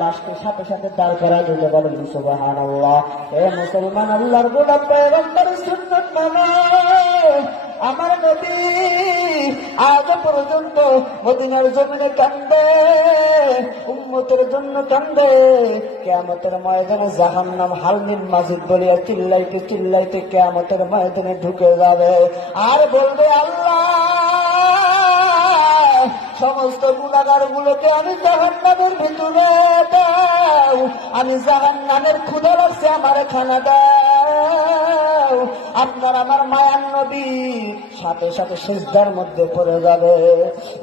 লাশকে সাথে সাথে দাঁড় করা দিতে বলেন সুবহানাল্লাহ। এ মুসলমান, আল্লাহর গোলাপ পয়গম্বর সুন্নাত মানো। আমার নবী আজ পর্যন্ত মদিনার জমিনে কান্দে, উম্মতের জন্য কান্দে। কিয়ামতের ময়দানে জাহান্নাম হালমিন মাজিদ বলিয়া চিল্লাইতে চিল্লাইতে কিয়ামতের ময়দানে ঢুকে যাবে আর বলবে, আল্লাহ সমস্ত গুনাহগার গুলোকে আমি জাহান্নামের ভিতরে দাও, আমি জাহান্নামের ক্ষুধা লাগছে, আমার খানা দাও। আপনার আমার মায়ার নবী সাথে সাথে সিজদার মধ্যে পড়ে যাবে,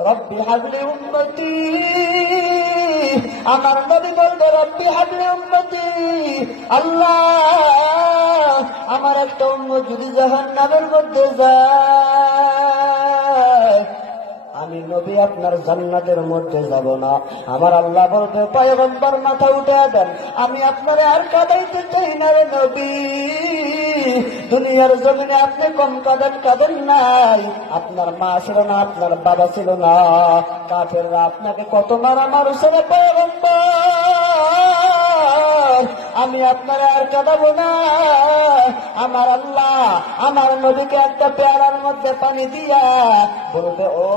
রব্বি হাবলি উম্মতি। আমার নবী বলবে, রব্বি হাবলি উম্মতি, আল্লাহ আমার একটা উম্মত যদি জাহান্নামের মধ্যে যায়, আমি নবী আপনার জান্নাতের মধ্যে যাব না। আমার আল্লাহ বলবে, পয়গম্বর মাথা উঠে দেন, আমি আপনারে আর কাঁদাইতে চাই না রে নবী। দুনিয়ার জমিনে আপনি কম কাঁদেন নাই, আপনার মা ছিল না, আপনার বাবা ছিল না, কাফেররা আপনাকে কত মারা মারছে রে পয়গম্বর, আমি আপনারা আর কাঁদাবো না। আমার আল্লাহ আমার নবীকে একটা পেয়ারার মধ্যে পানি দিয়া বলবে, ও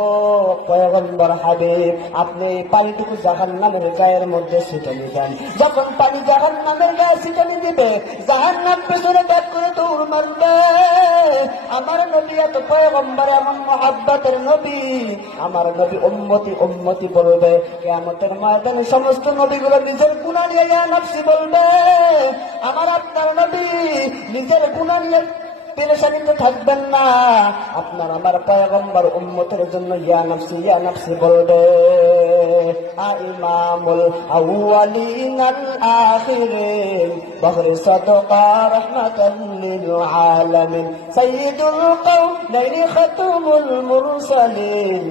পয়গম্বর হাবিব, আপনি এই পানিটুকু জাহান্নামের গায়ের মধ্যে ছিটানি দেন। যখন পানি জাহান্নামের গায়ে ছিটানি দিবে, জাহান্নাম পেছনে ব্যাগ করে দৌড় মারবে। আমার নবী এত পয়গম্বর, এমন মুহাব্বতের নবী, আমার নবী উম্মতি উম্মতি বলবে। কিয়ামতের ময়দানে সমস্ত নবীগুলো নিজের গুনাহ নিয়ে ইয়া নফসি বলবে। আমার আপনার নবী নিজের গুনাহ নিয়ে পেরেশানিতে থাকবেন না, আপনার আমার পয়গম্বর উম্মতের জন্য ইয়া নফসি বলবে। ইমামুল আউয়ালিন আল আখিরিন বহর সাদকা রাহমাতাল লিল আলামিন সাইয়্যিদুল কাওনাইন খাতামুল মুরসালিন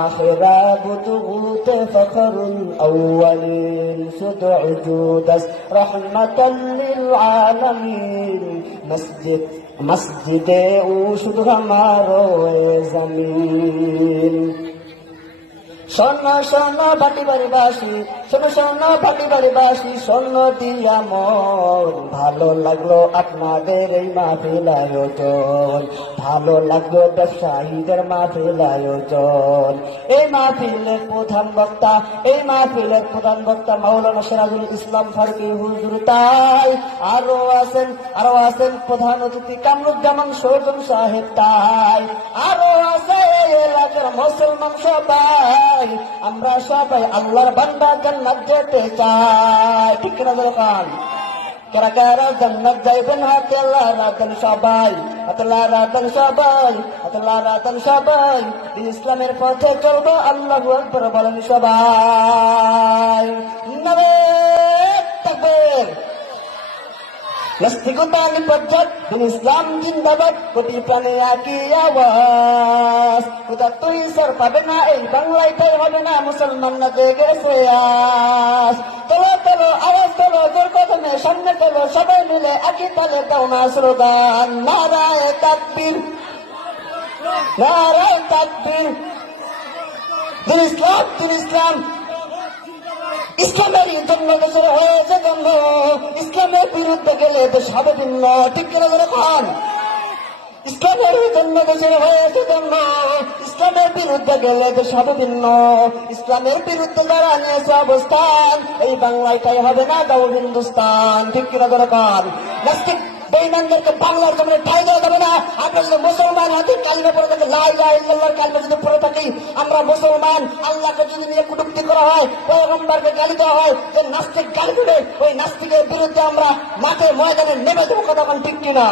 আখিরা বুতুগুত ফখরুল আউয়ালিন সুদউ জুদাস রাহমাতাল লিল আলামিন মসজিদে ও শুধু আমারো জমিন। শোনো শোনো ভাটি বাড়িবাসী, শোনো শোনো ভাটি বাড়িবাসী, শোনো দিয়া মন, ভালো লাগলো আপনাদের এই মাহফিল আয়োজন, ভালো লাগলো ব্যবসায়ীদের মাহফিল আয়োজন। এই মাহফিলের প্রধান বক্তা মাওলানা সিরাজুল ইসলাম ফারুকী হুজুর, তাই আরো আছেন প্রধান অতিথি কামরুজ্জামান সৌজন সাহেব, তাই আরো আছে এলাকার মুসলমান সবাই। আমরা সবাই আল্লাহর বান্দা, জান্নাত যেতে চাই, ঠিক না দরকার? কারা কারা জান্নাত যাইবেন হাতে আল্লাহ রাতেন সবাই, রাতেন সবাই, ইসলামের পথে চলবো, আল্লাহু আকবার বলেন সবাই। নারে তাকবীর, নাস্তিকতা নিপজ্জত, ইসলাম জিন্দাবাদ, কোটি প্রাণে একই আওয়াজ। কোথা তুই সর পাবে না, এই বাংলায় তাই হবে না, মুসলমান না জেগে গেছে আজ। চলো চলো আওয়াজ চলো, জোর কদমে সামনে চলো, সবাই মিলে একই তালে দাও না স্লোগান, নারায়ে তাকবীর, নারায়ে তাকবীর। দিন ইসলাম, ইসলামের জন্য দেশের হয়েছে জন্ম, ইসলামের বিরুদ্ধে গেলে দেশ হবে ভিন্ন, ঠিক কিনা যখন? ইসলামের জন্য দেশের হয়েছে জন্ম, ইসলামের বিরুদ্ধে গেলে দেশ হবে ভিন্ন। ইসলামের বিরুদ্ধে যারা নিয়েছে অবস্থান, এই বাংলায় তাই হবে না, দাও হিন্দুস্তান, ঠিক কিনা যখন? নাস্তিক বেঈমানদেরকে বাংলার জমিনে ঠাঁই দেওয়া যাবে না। আমরা যদি মুসলমান হাতে কালিমা পড়ে থাকি, লা ইলাহা ইল্লাল্লাহর কালিমা যদি পড়ে থাকি, আমরা মুসলমান। আল্লাহকে যদি নিয়ে কটূক্তি করা হয়, পয়গম্বরকে গালি দেওয়া হয়, যে নাস্তিক গালি দেবে, ওই নাস্তিকের বিরুদ্ধে আমরা মাঠে ময়দানে নেমে দেবো, কথা ঠিক কিনা?